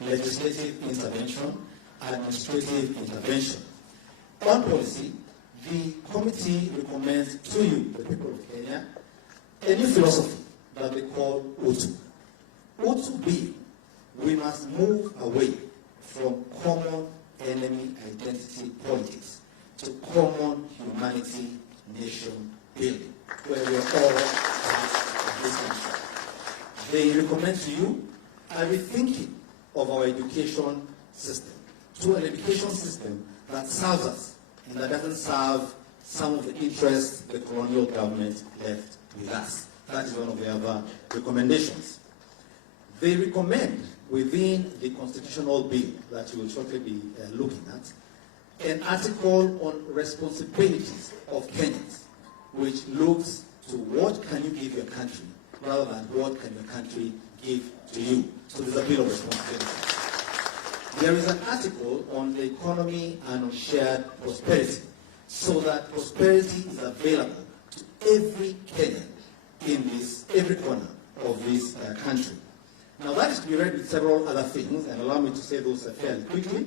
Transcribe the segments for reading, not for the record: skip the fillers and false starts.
legislative intervention, administrative intervention. On policy, the committee recommends to you, the people of Kenya, a new philosophy that they call Utu. Utu being, we must move away from common enemy identity politics to common humanity nation building, where we are all part of this country. They recommend to you a rethinking of our education system to an education system that serves us and that doesn't serve some of the interests the colonial government left with us. That is one of the other recommendations. They recommend within the constitutional bill that you will shortly be looking at an article on responsibilities of Kenyans, which looks to what can you give your country rather than what can your country give to you. So there's a bill of responsibilities. There is an article on the economy and on shared prosperity, so that prosperity is available to every Kenyan in every corner of this country. Now that is to be read with several other things, and allow me to say those fairly quickly.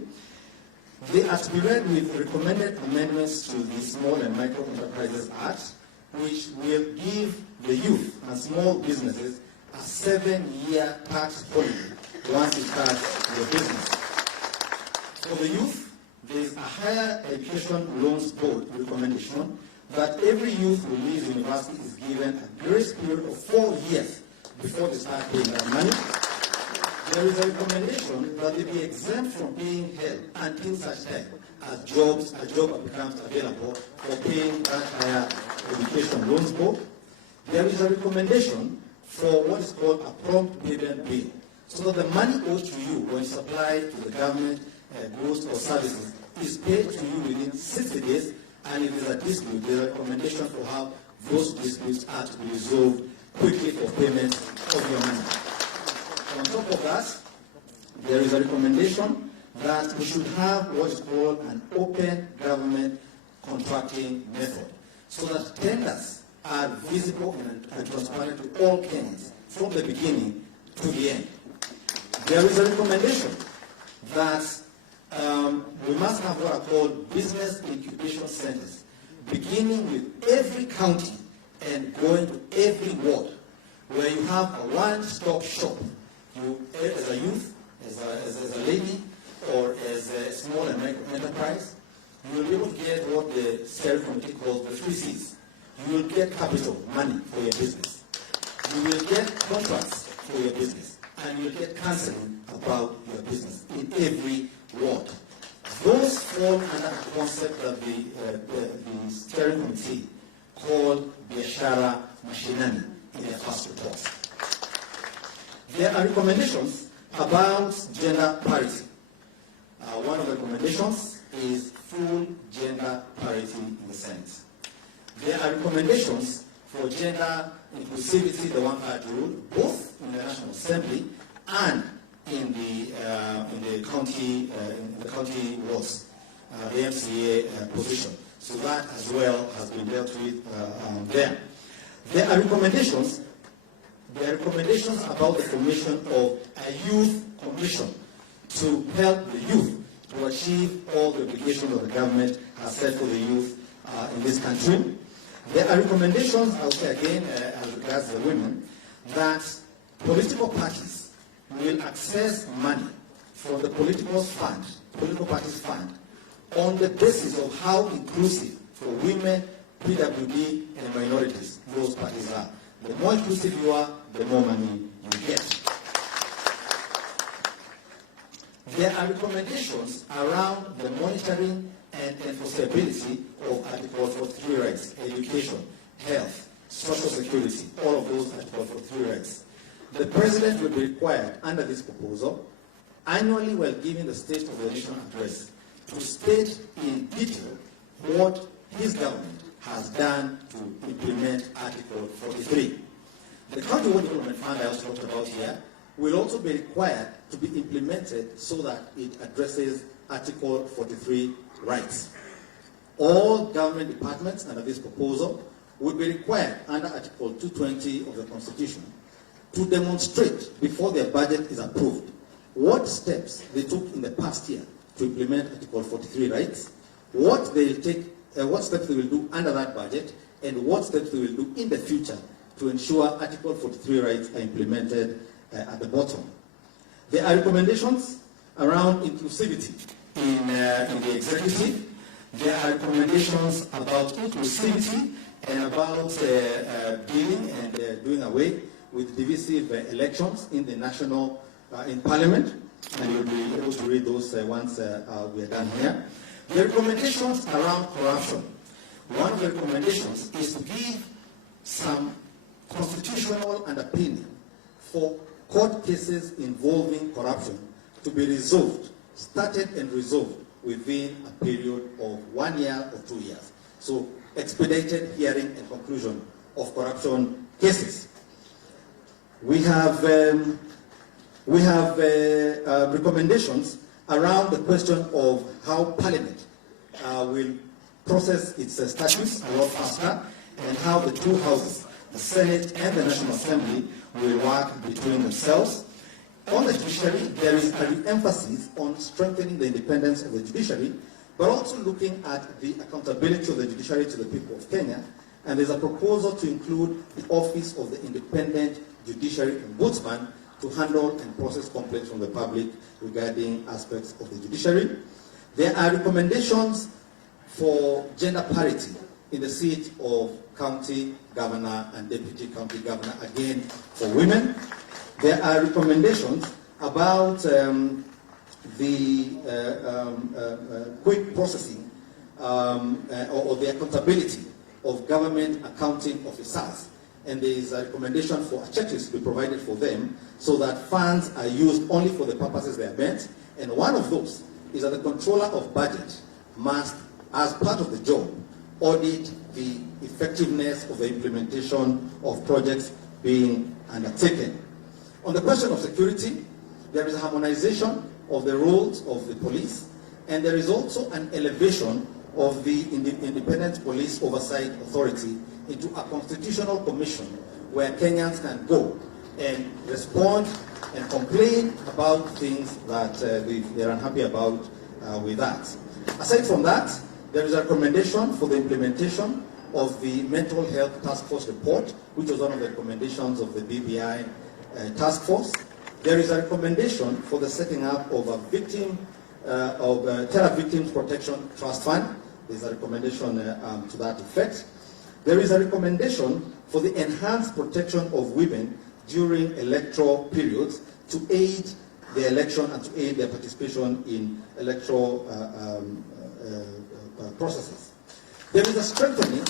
They are to be read with recommended amendments to the Small and Micro Enterprises Act, which will give the youth and small businesses a 7-year tax holiday once you start your business. For the youth, there is a higher education loans board recommendation that every youth who leaves university is given a grace period of 4 years before they start paying that money. There is a recommendation that they be exempt from being held until such time as a job becomes available for paying that higher education loans board. There is a recommendation for what is called a prompt payment bill, so that the money owed to you when supplied to the government goods or services is paid to you within 60 days, and if there is a dispute, there is a recommendation for how those disputes are to be resolved quickly for payment of your money. On top of that, there is a recommendation that we should have what is called an open government contracting method, so that tenders are visible and transparent to all Kenyans from the beginning to the end. There is a recommendation that we must have what are called business incubation centers, beginning with every county and going to every ward, where you have a one-stop shop. You, as a youth, as a lady, or as a small and micro enterprise, you will be able to get what the steering committee calls the 3 C's. You will get capital, money for your business. You will get contracts for your business. And you will get counseling about your business in every ward. Those fall under a concept that the steering committee called Biashara Mashinani in their first report. There are recommendations about gender parity. One of the recommendations is full gender parity in the Senate. There are recommendations for gender inclusivity, the one-party rule, both in the National Assembly and in the county wards, the MCA position. So that as well has been dealt with there. There are recommendations about the formation of a youth commission to help the youth to achieve all the obligations that the government has set for the youth in this country. There are recommendations, I'll say again, as regards the women, that political parties will access money from the political parties fund, on the basis of how inclusive for women, PWD, and minorities those parties are. The more inclusive you are, the more money you get. There are recommendations around the monitoring and enforceability of Article 43 rights, education, health, social security, all of those Article 43 rights. The President will be required, under this proposal, annually while giving the State of the Nation address, to state in detail what his government has done to implement Article 43. The County Ward Development Fund I also talked about here will also be required to be implemented so that it addresses Article 43 rights. All government departments under this proposal will be required under Article 220 of the Constitution to demonstrate before their budget is approved what steps they took in the past year to implement Article 43 rights, what steps they will do under that budget, and what steps they will do in the future to ensure Article 43 rights are implemented at the bottom. There are recommendations around inclusivity in the executive. There are recommendations about inclusivity and about dealing and doing away with divisive elections in the national, in Parliament, and you'll be able to read those once we are done here. The recommendations around corruption. One of the recommendations is to give some constitutional underpinning for court cases involving corruption to be resolved, started and resolved within a period of 1 year or 2 years. So expedited hearing and conclusion of corruption cases. We have recommendations around the question of how Parliament will process its statutes a lot faster, and how the two houses, the Senate and the National Assembly, will work between themselves. On the judiciary, there is an emphasis on strengthening the independence of the judiciary, but also looking at the accountability of the judiciary to the people of Kenya. And there's a proposal to include the Office of the Independent Judiciary Ombudsman to handle and process complaints from the public regarding aspects of the judiciary. There are recommendations for gender parity in the seat of county governor and deputy county governor, again for women. There are recommendations about the quick processing or the accountability of government accounting officers. And there is a recommendation for a checklist to be provided for them so that funds are used only for the purposes they are meant. And one of those is that the controller of budget must, as part of the job, audit the effectiveness of the implementation of projects being undertaken. On the question of security, there is a harmonization of the roles of the police, and there is also an elevation of the Independent Police Oversight Authority into a constitutional commission where Kenyans can go and respond and complain about things that they're unhappy about with that. Aside from that, there is a recommendation for the implementation of the Mental Health Task Force report, which was one of the recommendations of the BBI task force. There is a recommendation for the setting up of a Terror Victims Protection Trust Fund. There's a recommendation to that effect. There is a recommendation for the enhanced protection of women during electoral periods to aid the election and to aid their participation in electoral processes. There is a strengthening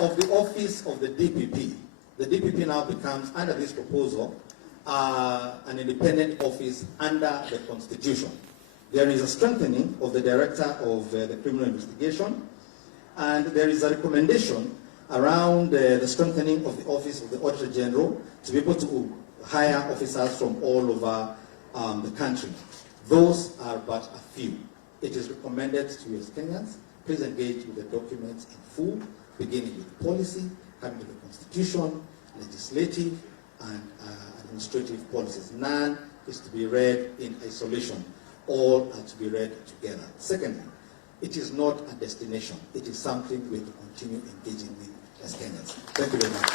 of the office of the DPP. The DPP now becomes, under this proposal, an independent office under the Constitution. There is a strengthening of the Director of the Criminal Investigation, and there is a recommendation around the strengthening of the Office of the Auditor General to be able to hire officers from all over the country. Those are but a few. It is recommended to you as Kenyans, please engage with the documents in full, beginning with policy, coming to the Constitution, legislative, and administrative policies. None is to be read in isolation. All are to be read together. Secondly, it is not a destination. It is something we have to continue engaging with as Kenyans. Thank you very much.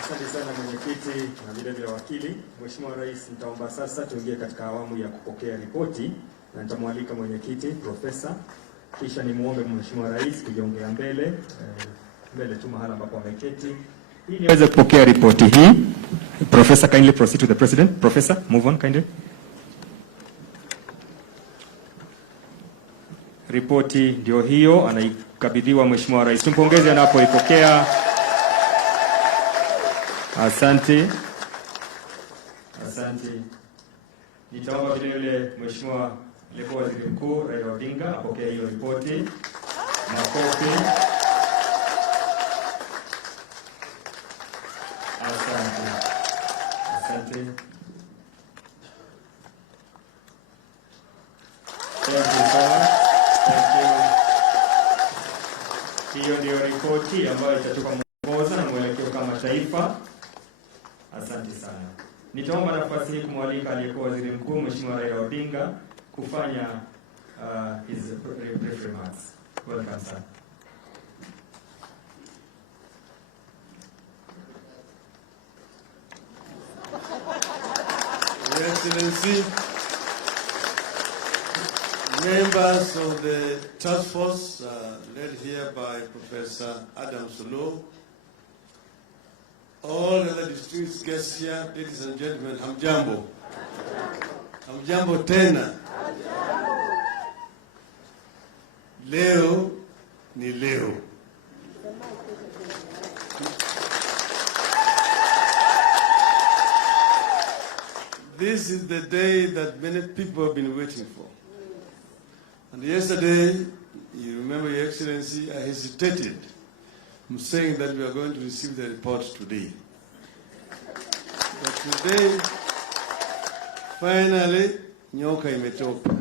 Asante sana mwenyekiti na vile vile wakili. Mheshimiwa Rais, nitaomba sasa tuingie katika awamu ya kupokea ripoti, na nitamwalika mwenyekiti Profesa, kisha nimuombe Mheshimiwa Rais kujiongea mbele tu mahala ambapo ameketi ili niweze kupokea ripoti hii. Professor, kindly proceed to the President. Professor, move on kindly. Ripoti ndio hiyo, anaikabidhiwa Mheshimiwa Rais. Tumpongeze anapoipokea. Asante. Asante. Nitaomba vile vile Mheshimiwa Aliyekuwa Waziri Mkuu Raila Odinga apokee hiyo ripoti. Makofi. Asante. Asante. Thank you so Thank you. Hiyo ndio ripoti ambayo itatupa mwongozo na mwelekeo kama taifa. Asante sana. Nitaomba nafasi hii kumwalika aliyekuwa waziri mkuu Mheshimiwa Raila Odinga kufanya his brief remarks. Welcome, sir. Your Excellency, members of the task force led here by Professor Adam Sulu, all other distinguished guests here, ladies and gentlemen, hamjambo. Hamjambo tena. Leo ni leo. This is the day that many people have been waiting for. And yesterday, you remember, Your Excellency, I hesitated in saying that we are going to receive the report today. But today, finally, nyoka imetoka.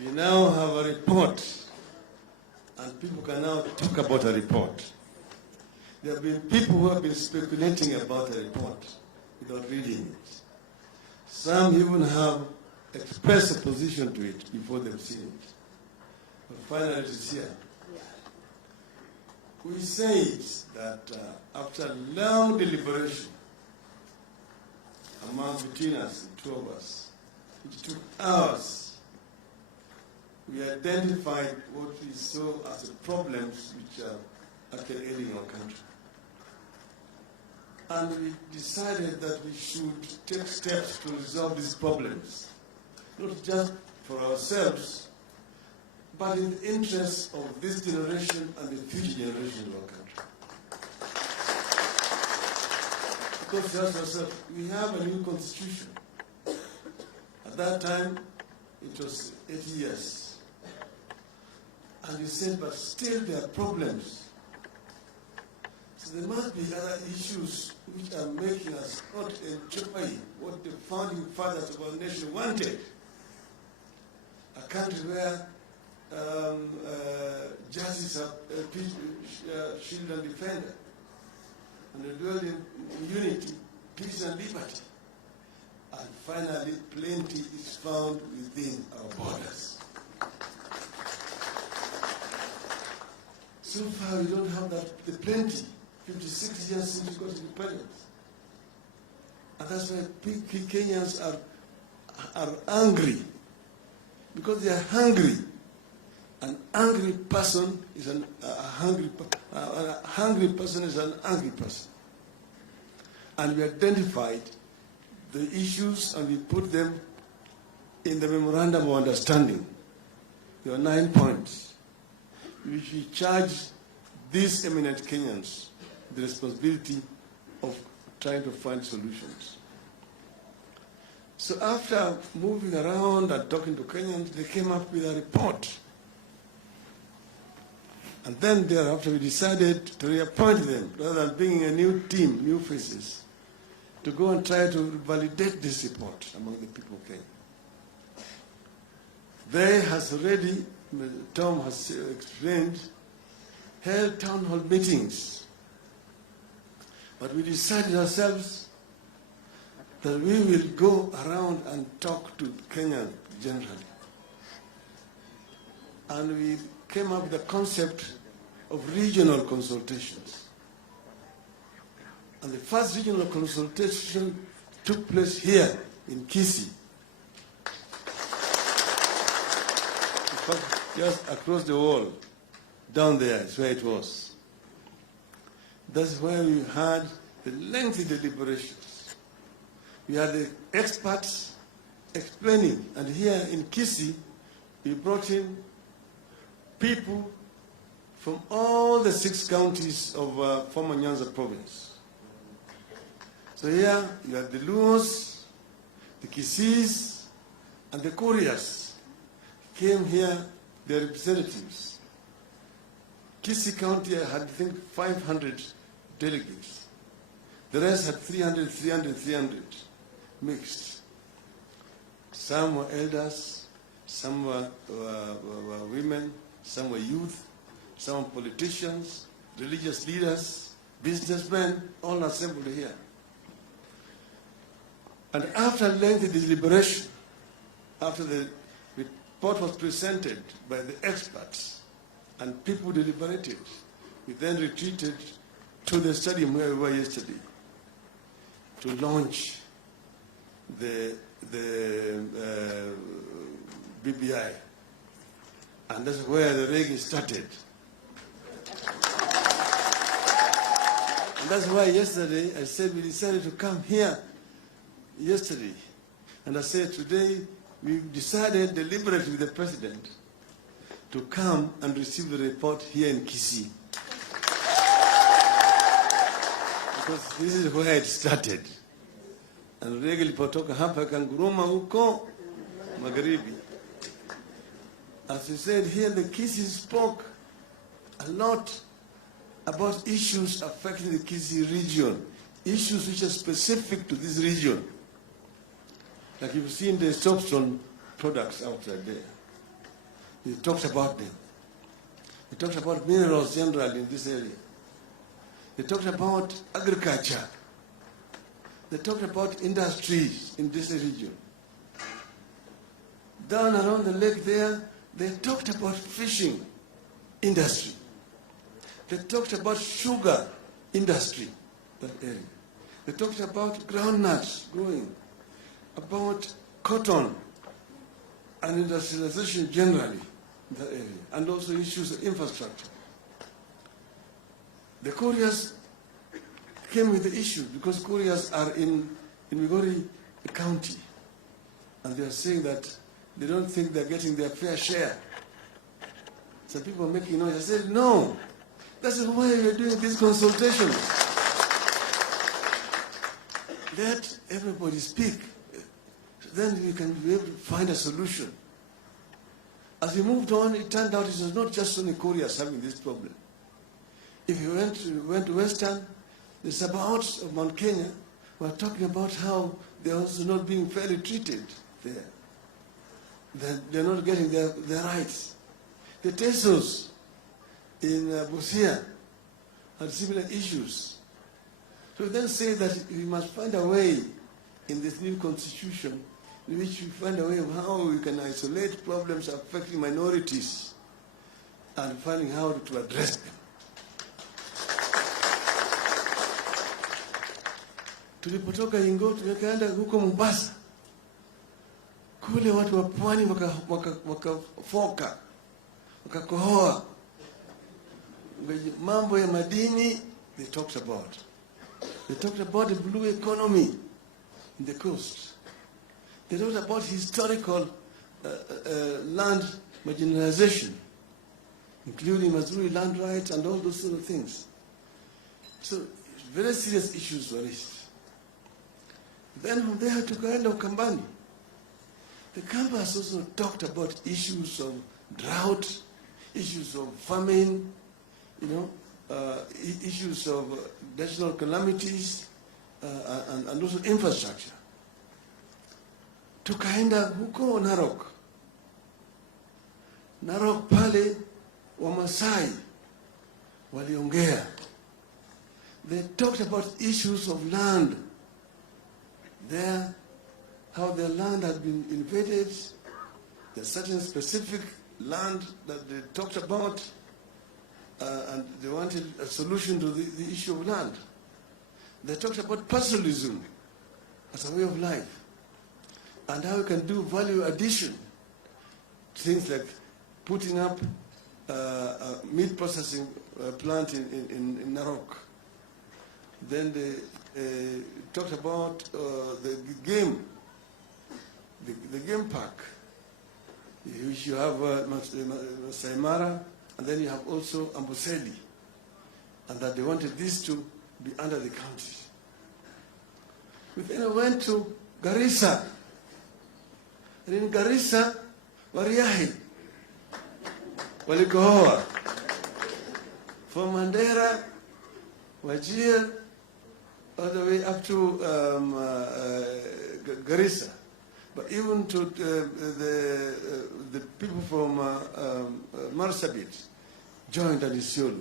We now have a report, and people can now talk about a report. There have been people who have been speculating about the report without reading it. Some even have expressed a position to it before they've seen it. But finally it is here. We said that after long deliberation between us, the two of us, which took hours, we identified what we saw as the problems which are actually ailing our country. And we decided that we should take steps to resolve these problems, not just for ourselves, but in the interest of this generation and the future generation of our country. Because just ourselves, we have a new constitution. At that time, it was 8 years. And we said, but still there are problems. So there must be other issues which are making us not enjoy what the founding fathers of our nation wanted. A country where justice are shield and defender, and they dwell in unity, peace and liberty. And finally, plenty is found within our borders. So far, we don't have the plenty. 56 years since we got independence. And that's why Kenyans are angry. Because they are hungry. An angry person is a hungry person is an angry person. And we identified the issues and we put them in the memorandum of understanding. There are 9 points, which we charge these eminent Kenyans the responsibility of trying to find solutions. So after moving around and talking to Kenyans, they came up with a report. And then thereafter we decided to reappoint them, rather than bringing a new team, new faces, to go and try to validate this report among the people of Kenya. They has already, Tom has explained, held town hall meetings. But we decided ourselves that we will go around and talk to Kenyans generally. And we came up with the concept of regional consultations. And the first regional consultation took place here in Kisii. Just across the wall, down there is where it was. That's where we had the lengthy deliberations. We had the experts explaining, and here in Kisii, we brought in people from all the 6 counties of former Nyanza province. So here you have the Luos, the Kisiis, and the Kurias came here, their representatives. Kisii County had, I think, 500 delegates. The rest had 300, mixed. Some were elders, some were women, some were youth, some were politicians, religious leaders, businessmen, all assembled here. And after lengthy deliberation, after the report was presented by the experts and people deliberated, we then retreated to the stadium where we were yesterday to launch the BBI. And that's where the rigging started. And that's why yesterday I said we decided to come here yesterday. And I said today we decided deliberately with the president to come and receive the report here in Kisii. Because this is where it started. And regi lipotoka hapa kanguruma huko magharibi. As you said here, the Kisii spoke a lot about issues affecting the Kisii region, issues which are specific to this region. Like you've seen the soapstone products outside there. He talked about them. He talked about minerals generally in this area. They talked about agriculture. They talked about industries in this region. Down around the lake there, they talked about fishing industry. They talked about sugar industry, that area. They talked about groundnuts growing, about cotton and industrialization generally in that area, and also issues of infrastructure. The couriers came with the issue because couriers are in Migori County, and they are saying that they don't think they're getting their fair share. Some people are making noise. I said, no, that's why we're doing this consultation. Let everybody speak. Then we can be able to find a solution. As we moved on, it turned out it was not just only couriers having this problem. If you went to Western, the suburbs of Mount Kenya were talking about how they're also not being fairly treated there. They're not getting their rights. The Tesos in Busia had similar issues. So we then say that we must find a way in this new constitution in which we find a way of how we can isolate problems affecting minorities and finding how to address them. Tulipotoka Ingo tukaenda huko Mombasa, kule watu wa pwani wakafoka wakakohoa mambo ya madini. They talked about the blue economy in the coast. They talked about historical land marginalization, including Mazuri land rights and all those sort of things. So very serious issues were raised. Then from there to Kaenda Ukambani. The campus also talked about issues of drought, issues of famine, issues of national calamities, and also infrastructure. Tukaenda huko Narok. Narok pale Wamasai waliongea. They talked about issues of land there, how their land had been invaded. There's certain specific land that they talked about, and they wanted a solution to the issue of land. They talked about pastoralism as a way of life, and how we can do value addition. Things like putting up a meat processing plant in Narok. Then they talked about the game park, which you have Masai Mara, and then you have also Amboseli, and that they wanted this to be under the county. We then went to Garissa, and in Garissa, Wariahi, walikohoa, from Mandera, Wajir, all the way up to Garissa. But even to the people from Marsabit joined at Isiolo.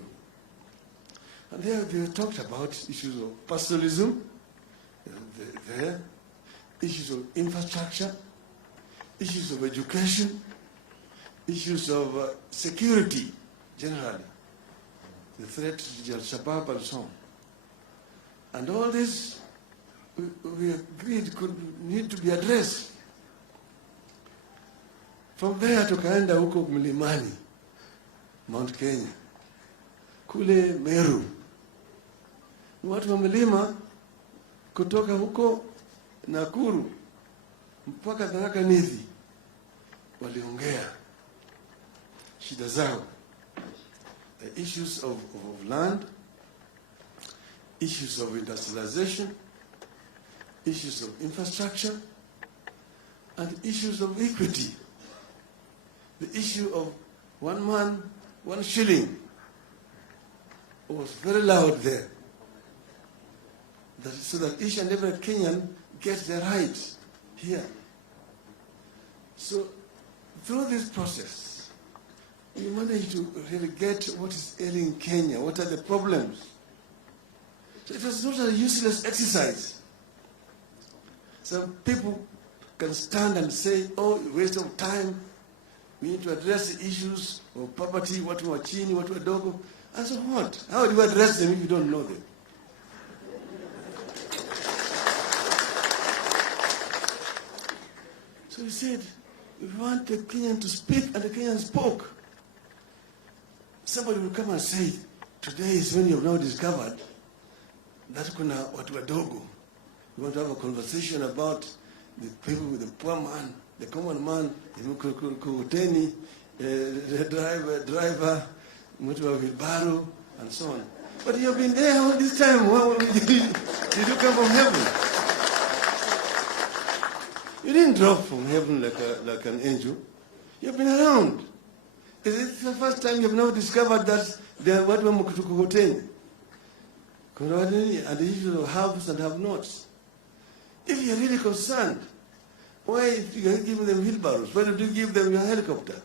And there they talked about issues of personalism, there, issues of infrastructure, issues of education, issues of security generally, the threat to Al-Shabaab and so on. And all this, we agreed, need to be addressed. From there tukaenda huko mlimani, Mount Kenya, kule Meru. Watu wa milima kutoka huko Nakuru mpaka Tharaka Nithi waliongea shida zao, the issues of land, issues of industrialization, issues of infrastructure, and issues of equity. The issue of 1 man, 1 shilling was very loud there. So that each and every Kenyan gets their rights here. So through this process, we managed to really get what is ailing Kenya, what are the problems. So it was not a useless exercise. Some people can stand and say, oh, waste of time. We need to address the issues of poverty, watu wa chini, watu wadogo. And so what? How do you address them if you don't know them? So he said, we want the Kenyan to speak, and the Kenyan spoke. Somebody will come and say, today is when you have now discovered that kuna watu wadogo. We want to have a conversation about the people, the poor man, the common man, the mkokoteni, the driver, mtu wa wheelbarrow, and so on. But you have been there all this time. Did you come from heaven? You didn't drop from heaven like an angel. You've been around. Is it the first time you've now discovered that there are what we mkokoteni? And the issue of haves and have-nots. If you're really concerned, why do you give them wheelbarrows? Why don't you give them your helicopter?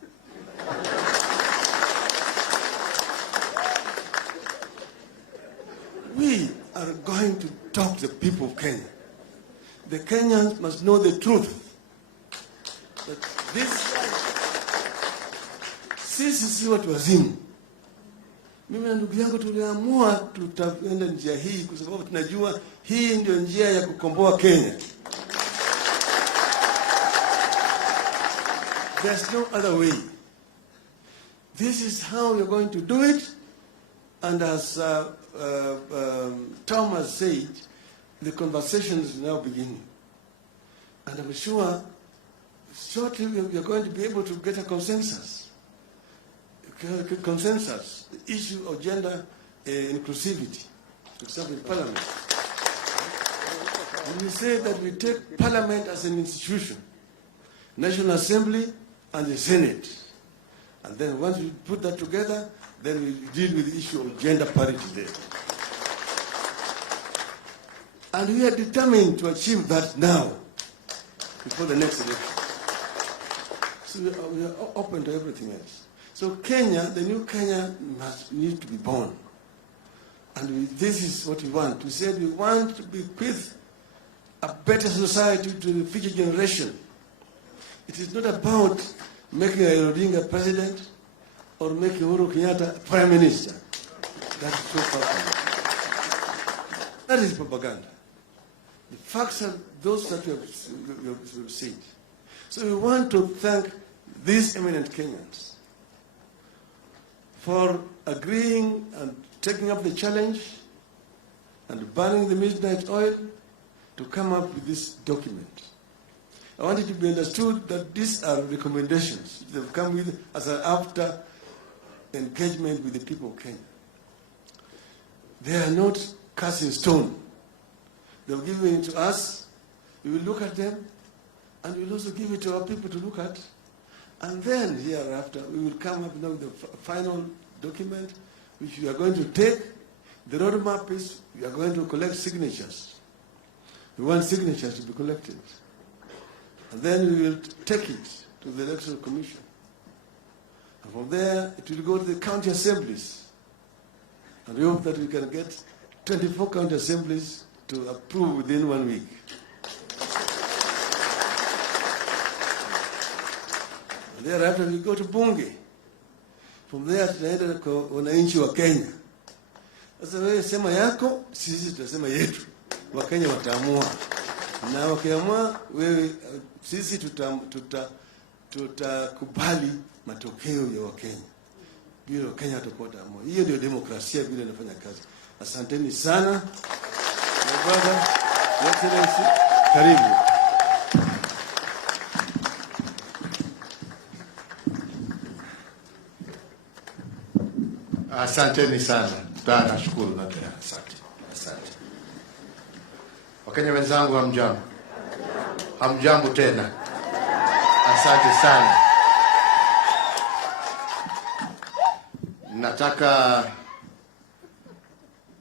We are going to talk to the people of Kenya. The Kenyans must know the truth. That this, sisi si watu wazimu. Mimi na ndugu yangu tuliamua tutaenda njia hii kwa sababu tunajua hii ndio njia ya kukomboa Kenya. There's no other way. This is how we're going to do it. And as Thomas said, the conversation is now beginning. And I'm sure shortly we are going to be able to get a consensus. The issue of gender inclusivity, for example, in Parliament. And we say that we take Parliament as an institution, National Assembly and the Senate. And then once we put that together, then we deal with the issue of gender parity there. And we are determined to achieve that now, before the next election. So we are open to everything else. So Kenya, the new Kenya, need to be born. And this is what we want. We said we want to bequeath a better society to the future generation. It is not about making Raila Odinga president or making Uhuru Kenyatta prime minister. That is so far. That is propaganda. The facts are those that we have seen. So we want to thank these eminent Kenyans for agreeing and taking up the challenge and burning the midnight oil to come up with this document. I want it to be understood that these are recommendations they've come with as an after engagement with the people of Kenya. They are not cast in stone. They've given it to us. We will look at them, and we will also give it to our people to look at. And then hereafter, we will come up now with the final document, which we are going to take. The roadmap is we are going to collect signatures. We want signatures to be collected. And then we will take it to the Electoral Commission. And from there, it will go to the county assemblies. And we hope that we can get 24 county assemblies to approve within 1 week. And thereafter we go to bunge. From there tunaenda kwa wananchi wa Kenya. Sasa wewe sema yako, sisi tutasema yetu. Wakenya wataamua. Na wakiamua wewe, sisi tutakubali matokeo ya Wakenya. Bila Wakenya watapata amua. Hiyo ndio demokrasia vile inafanya kazi. Asanteni sana. My brother, Excellency, karibu. Asanteni sana. Nashukuru na tena. Asante. Asante. Wakenya wenzangu, hamjambo. Hamjambo tena. Asante sana. Nataka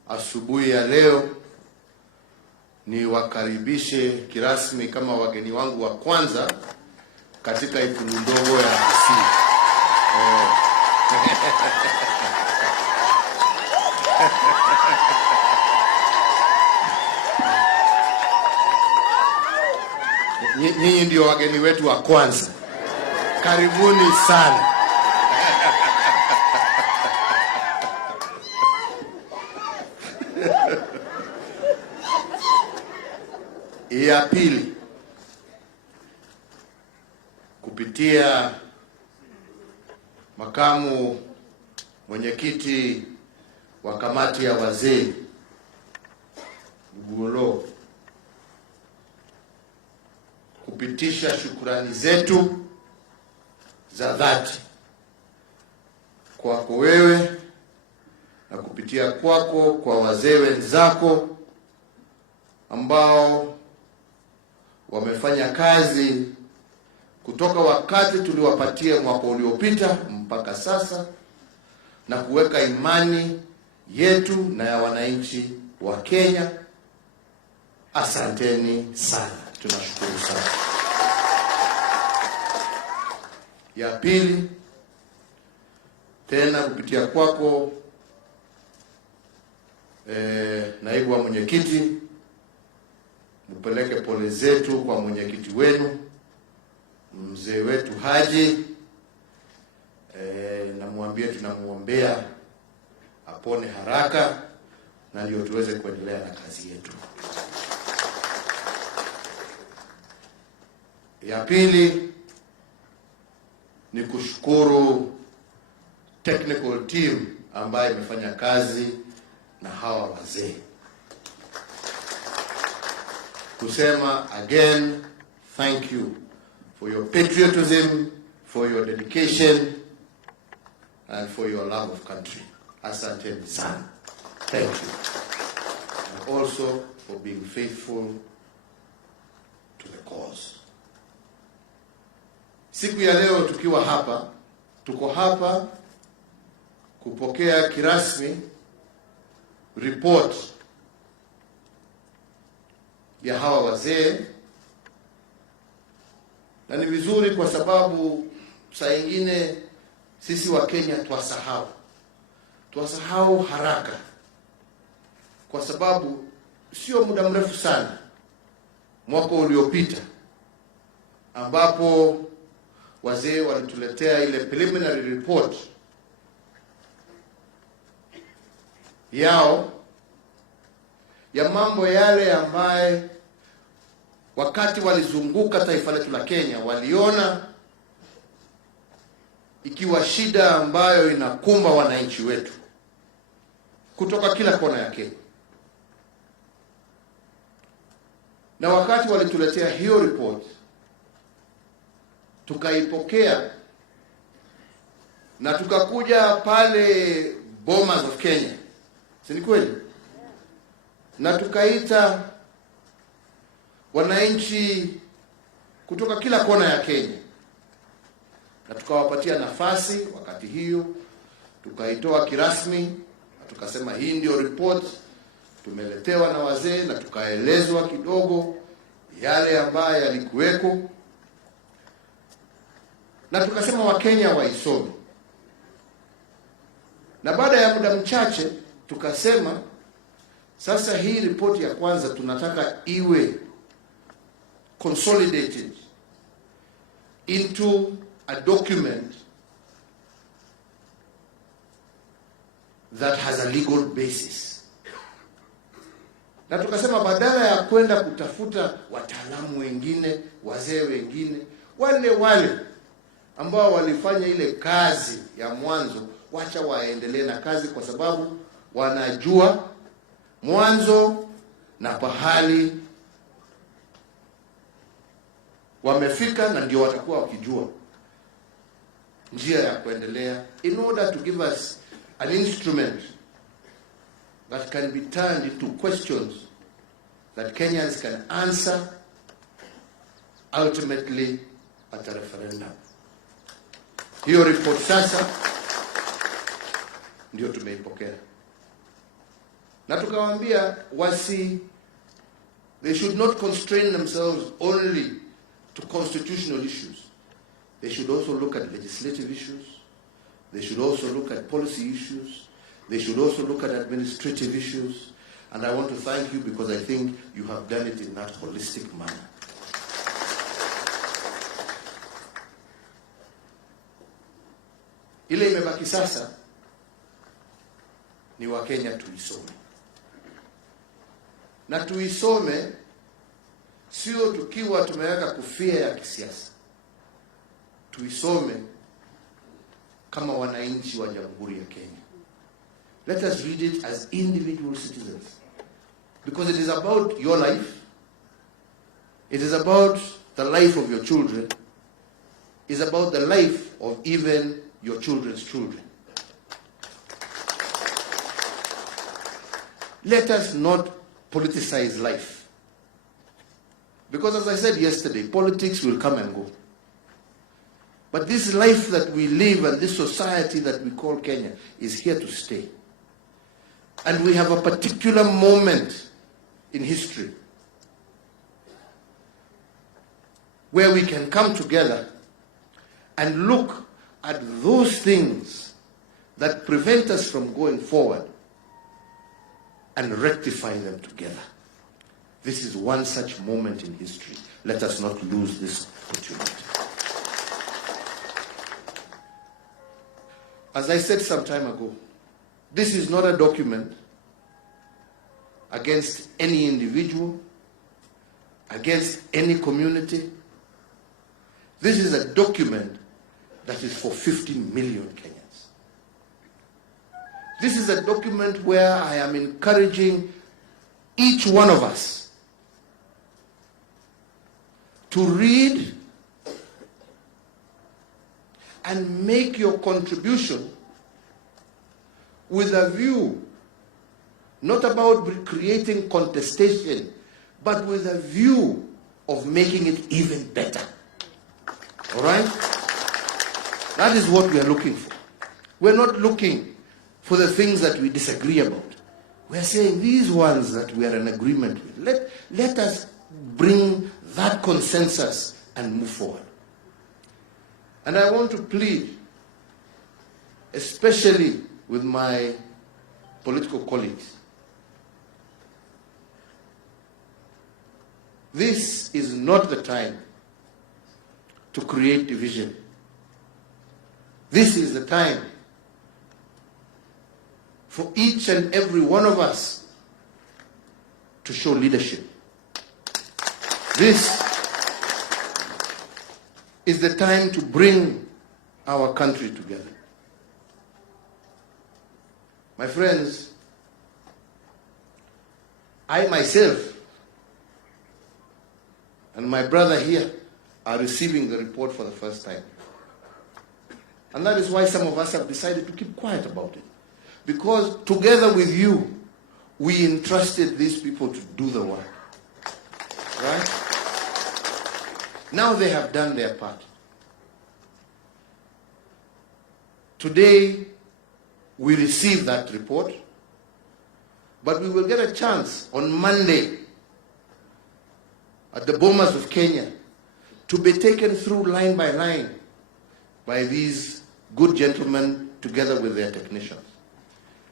asubuhi ya leo ni wakaribishe kirasmi kama wageni wangu wa kwanza katika ikulu ndogo ya Kisii. Nyinyi ndio wageni wetu wa kwanza. Karibuni sana. Ya pili, kupitia makamu mwenyekiti wa kamati ya wazee Bulo, kupitisha shukrani zetu za dhati kwako wewe na kupitia kwako kwa wazee wenzako ambao wamefanya kazi kutoka wakati tuliwapatia mwaka uliopita mpaka sasa na kuweka imani yetu na ya wananchi wa Kenya. Asanteni sana. Tunashukuru sana. Ya pili, tena kupitia kwako naibu wa mwenyekiti, mpeleke pole zetu kwa mwenyekiti wenu mzee wetu Haji, na muambie tunamuombea apone haraka na ndio tuweze kuendelea na kazi yetu. Ya pili ni kushukuru technical team ambayo imefanya kazi na hawa wazee. Kusema again, thank you for your patriotism, for your dedication, and for your love of country. Asanteni sana. Thank you. And also for being faithful to the cause. Siku ya leo tukiwa hapa, tuko hapa kupokea kirasmi report ya hawa wazee, na ni vizuri kwa sababu saa nyingine sisi wa Kenya twasahau haraka, kwa sababu sio muda mrefu sana mwaka uliopita ambapo wazee walituletea ile preliminary report yao ya mambo yale ambaye wakati walizunguka taifa letu la Kenya waliona ikiwa shida ambayo inakumba wananchi wetu kutoka kila kona ya Kenya. Na wakati walituletea hiyo report, tukaipokea na tukakuja pale Bomas of Kenya, si ni kweli? Na tukaita wananchi kutoka kila kona ya Kenya na tukawapatia nafasi. Wakati hiyo tukaitoa kirasmi na tukasema hii ndio report tumeletewa na wazee, na tukaelezwa kidogo yale ambayo yalikuweko, na tukasema Wakenya waisome. Na baada ya muda mchache tukasema sasa hii ripoti ya kwanza tunataka iwe consolidated into a document that has a legal basis. Na tukasema badala ya kwenda kutafuta wataalamu wengine, wazee wengine, wale ambao walifanya ile kazi ya mwanzo, wacha waendelee na kazi, kwa sababu wanajua mwanzo na pahali wamefika, na ndio watakuwa wakijua njia ya kuendelea, in order to give us an instrument that can be turned into questions that Kenyans can answer ultimately at a referendum. Hiyo report sasa ndio tumeipokea, na tukawaambia they should not constrain themselves only to constitutional issues. They should also look at legislative issues. They should also look at policy issues. They should also look at administrative issues. And I want to thank you, because I think you have done it in that holistic manner. Ile imebaki sasa ni Wakenya tuisome. Na tuisome sio tukiwa tumeweka kofia ya kisiasa. Tuisome kama wananchi wa Jamhuri ya Kenya. Let us read it as individual citizens, because it is about your life. It is about the life of your children. It is about the life of even your children's children. Let us not politicize life, because as I said yesterday, politics will come and go. But this life that we live and this society that we call Kenya is here to stay. And we have a particular moment in history where we can come together and look at those things that prevent us from going forward and rectify them together. This is one such moment in history. Let us not lose this opportunity. As I said some time ago, this is not a document against any individual, against any community. This is a document that is for 50 million Kenyans. This is a document where I am encouraging each one of us to read and make your contribution with a view, not about creating contestation, but with a view of making it even better. All right? That is what we are looking for. We're not looking for the things that we disagree about. We're saying these ones that we are in agreement with, let us bring that consensus and move forward. And I want to plead, especially with my political colleagues. This is not the time to create division. This is the time for each and every one of us to show leadership. This is the time to bring our country together. My friends, I myself and my brother here are receiving the report for the first time. And that is why some of us have decided to keep quiet about it. Because together with you, we entrusted these people to do the work. Right? Now they have done their part. Today, we receive that report, but we will get a chance on Monday at the Bomas of Kenya to be taken through line by these good gentlemen together with their technicians.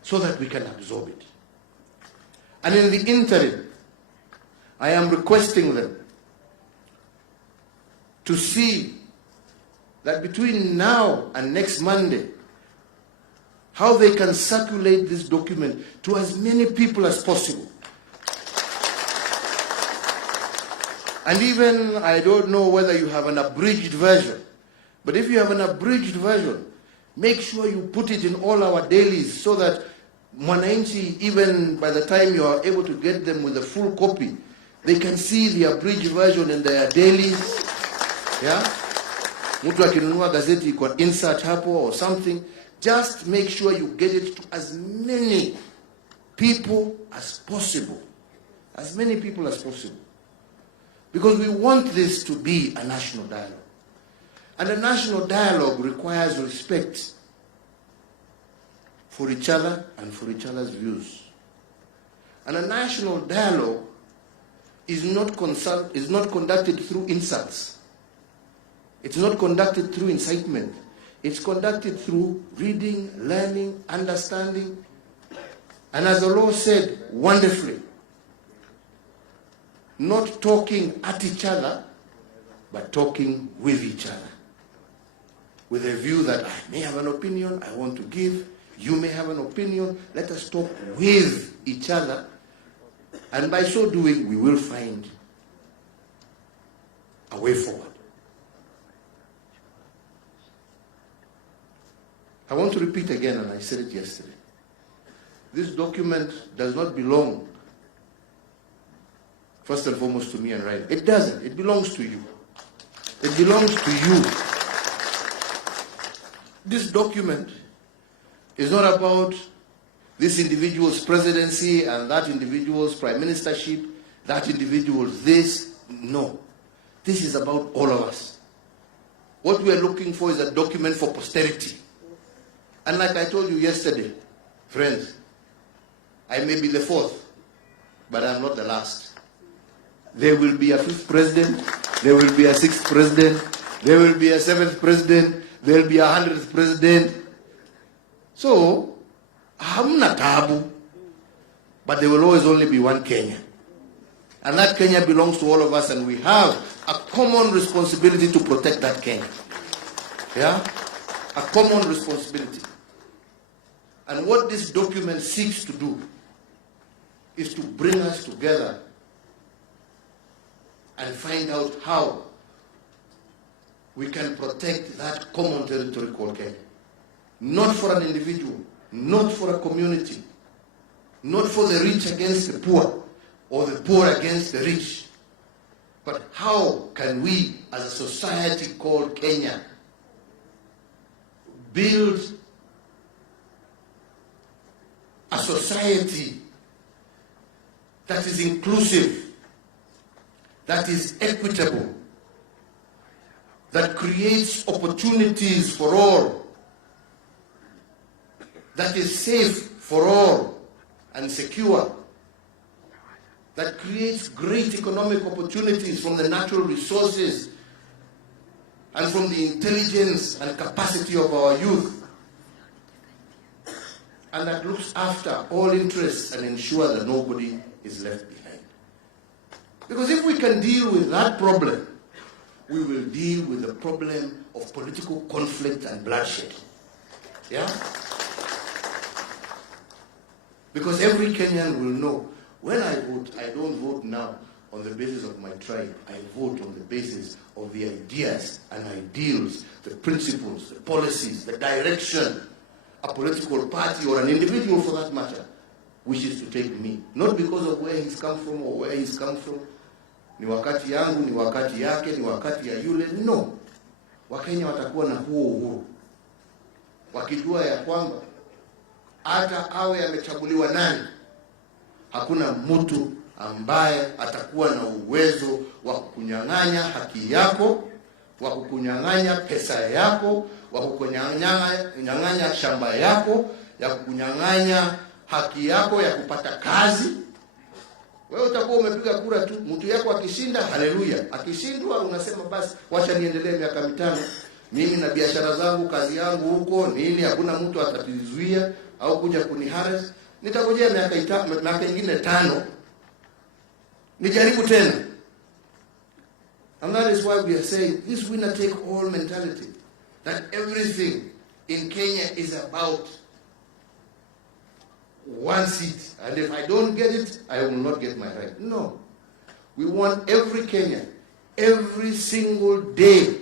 so that we can absorb it. And in the interim, I am requesting them to see that between now and next Monday, how they can circulate this document to as many people as possible. And even, I don't know whether you have an abridged version, but if you have an abridged version, make sure you put it in all our dailies so that Mwananchi, even by the time you are able to get them with a full copy, they can see the abridged version in their dailies. Yeah? Mtu akinunua gazeti kwa insert hapo or something, just make sure you get it to as many people as possible. As many people as possible. Because we want this to be a national dialogue. And a national dialogue requires respect for each other and for each other's views. And a national dialogue is not conducted through insults. It's not conducted through incitement. It's conducted through reading, learning, understanding. And as the law said wonderfully, not talking at each other, but talking with each other. With a view that I may have an opinion I want to give, you may have an opinion, let us talk with each other, and by so doing we will find a way forward. I want to repeat again, and I said it yesterday, this document does not belong first and foremost to me and Ryan. It doesn't. It belongs to you. It belongs to you. This document is not about this individual's presidency and that individual's prime ministership, that individual's this. No. This is about all of us. What we are looking for is a document for posterity. And like I told you yesterday, friends, I may be the fourth, but I'm not the last. There will be a fifth president, there will be a sixth president, there will be a seventh president, there will be 100th president. So, hamna tabu, but there will always only be one Kenya. And that Kenya belongs to all of us, and we have a common responsibility to protect that Kenya. Yeah? A common responsibility. And what this document seeks to do is to bring us together and find out how we can protect that common territory called Kenya. Not for an individual, not for a community, not for the rich against the poor, or the poor against the rich, but how can we, as a society called Kenya, build a society that is inclusive, that is equitable, that creates opportunities for all, that is safe for all and secure, that creates great economic opportunities from the natural resources and from the intelligence and capacity of our youth, and that looks after all interests and ensures that nobody is left behind. Because if we can deal with that problem, we will deal with the problem of political conflict and bloodshed. Yeah? Because every Kenyan will know, when I vote, I don't vote now on the basis of my tribe. I vote on the basis of the ideas and ideals, the principles, the policies, the direction a political party or an individual for that matter wishes to take me. Not because of where he's come from or where he's come from. Ni wakati yangu, ni wakati yake, ni wakati ya yule. No. Wakenya watakuwa na huo uhuru. Wakijua ya kwamba hata awe amechaguliwa nani, hakuna mtu ambaye atakuwa na uwezo wa kukunyang'anya haki yako, wa kukunyang'anya pesa yako, wa kukunyang'anya shamba yako, ya kukunyang'anya haki yako ya kupata kazi. Wewe utakuwa umepiga kura tu, mtu yako akishinda, haleluya. Akishindwa unasema basi wacha niendelee miaka 5. Mimi na biashara zangu, kazi yangu huko, nini, hakuna mtu atatizuia, au kuja kuniharas, nitangojea miaka ingine 5 nijaribu tena. And that is why we are saying this winner take all mentality, that everything in Kenya is about one seat, and if I don't get it, I will not get my right. No. We want every Kenyan, every single day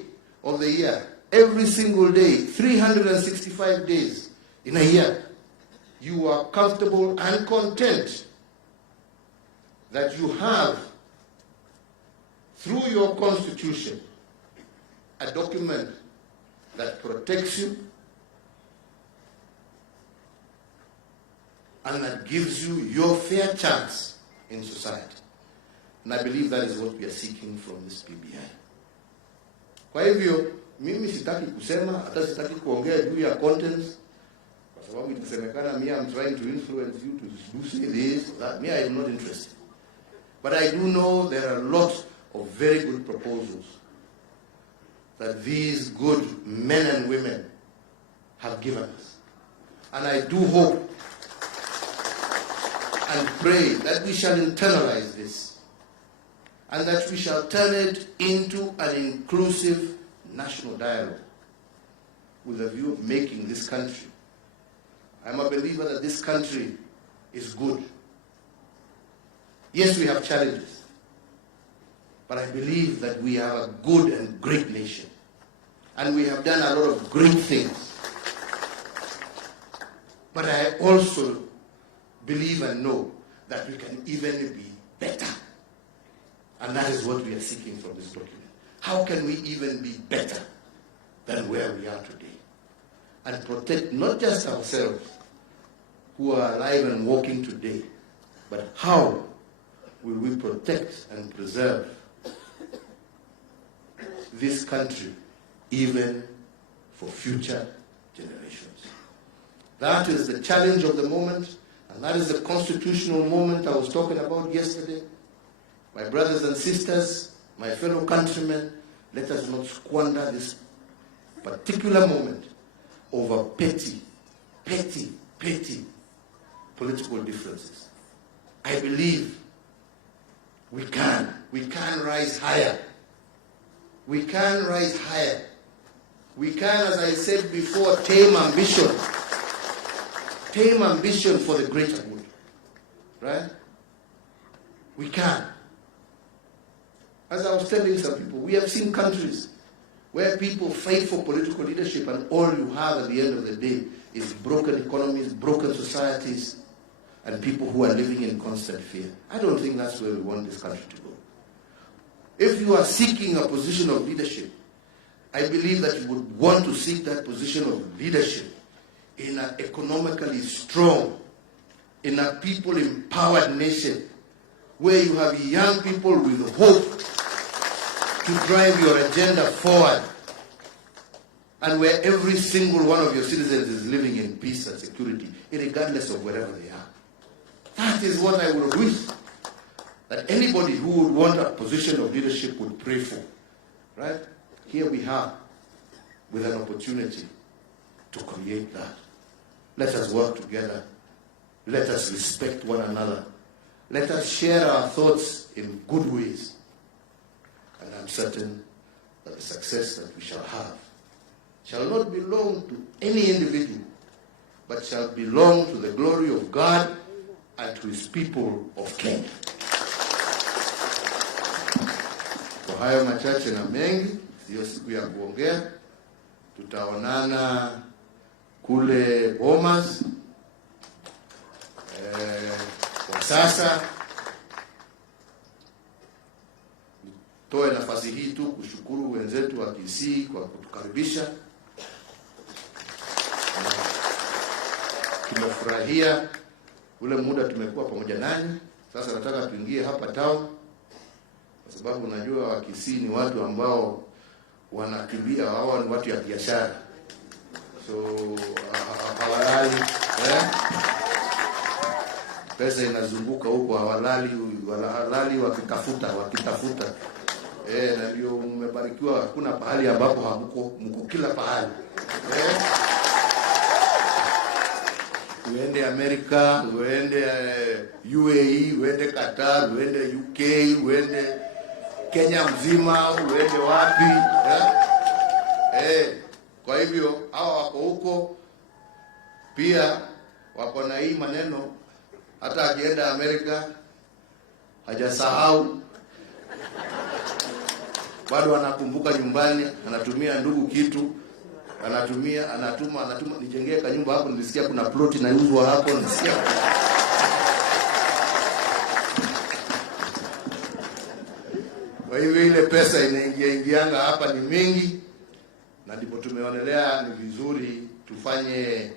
of the year, every single day, 365 days in a year, you are comfortable and content that you have, through your constitution, a document that protects you and that gives you your fair chance in society. And I believe that is what we are seeking from this BBI. Kwa hivyo, mimi sitaki kusema, hata sitaki kuongea juu ya contents, kwa sababu itasemekana me I'm trying to influence you to do say this or that. Me, I am not interested. But I do know there are lots of very good proposals that these good men and women have given us. And I do hope and pray that we shall internalize this and that we shall turn it into an inclusive national dialogue with a view of making this country. I'm a believer that this country is good. Yes, we have challenges, but I believe that we are a good and great nation. And we have done a lot of great things. But I also believe and know that we can even be better. And that is what we are seeking from this document. How can we even be better than where we are today? And protect not just ourselves who are alive and walking today, but how will we protect and preserve this country even for future generations? That is the challenge of the moment, and that is the constitutional moment I was talking about yesterday. My brothers and sisters, my fellow countrymen, let us not squander this particular moment over petty political differences. I believe we can rise higher. We can rise higher. We can, as I said before, tame ambition for the greater good. Right? We can. As I was telling some people, we have seen countries where people fight for political leadership and all you have at the end of the day is broken economies, broken societies, and people who are living in constant fear. I don't think that's where we want this country to go. If you are seeking a position of leadership, I believe that you would want to seek that position of leadership in an economically strong, in a people-empowered nation, where you have young people with hope to drive your agenda forward, and where every single one of your citizens is living in peace and security, regardless of wherever they are. That is what I would wish that anybody who would want a position of leadership would pray for. Right? Here we are with an opportunity to create that. Let us work together. Let us respect one another. Let us share our thoughts in good ways. And I'm certain that the success that we shall have shall not belong to any individual, but shall belong to the glory of God and to his people of Kenya. Kwa hayo machache na mengi, hiyo siku ya kuongea, tutaonana kule Bomas. Kwa sasa toe nafasi hii tu kushukuru wenzetu wa Kisii kwa kutukaribisha. Tumefurahia ule muda tumekuwa pamoja nanyi. Sasa nataka tuingie hapa town, kwa sababu unajua wa Kisii ni watu ambao wanakimbia, wao ni watu ya biashara. So hawalali, pesa inazunguka huko, hawalali wakitafuta. Na ndio mmebarikiwa, hakuna pahali ambapo mko kila pahali. uende Amerika, uende UAE, uende Qatar, uende UK, uende Kenya mzima, uende wapi, kwa hivyo hawa wako huko pia, wako na hii maneno. Hata akienda Amerika hajasahau, bado anakumbuka nyumbani, anatumia ndugu kitu, anatuma nijengee kanyumba hapo, nilisikia kuna plot inauzwa hapo, nilisikia. Kwa hivyo ile pesa ingianga hapa ni mingi, na ndipo tumeonelea ni vizuri tufanye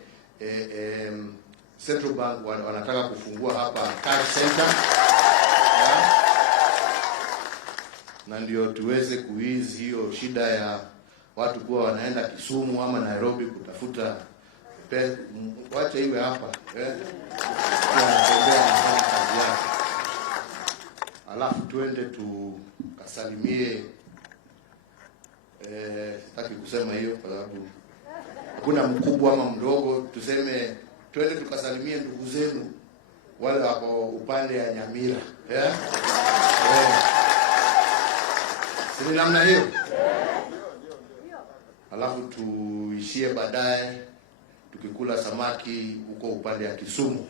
Central Bank wanataka kufungua hapa cash center, na ndio tuweze kuizi hiyo shida ya watu kuwa wanaenda Kisumu ama Nairobi kutafuta pesa. Wacha iwe hapa, anatembea na kazi yake. Alafu tuende tukasalimie, sitaki kusema hiyo kwa sababu hakuna mkubwa ama mdogo, tuseme twende tukasalimie ndugu zenu wale wako upande ya Nyamira, si namna hiyo. Alafu tuishie baadaye tukikula samaki huko upande ya Kisumu,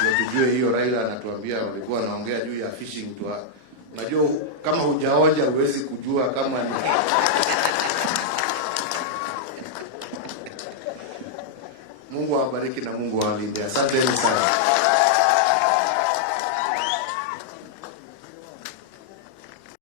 ndio tujue hiyo. Raila anatuambia walikuwa wanaongea juu ya fishing tu. Unajua kama hujaonja huwezi kujua kama ni Mungu awabariki na Mungu awalinde. Asante sana.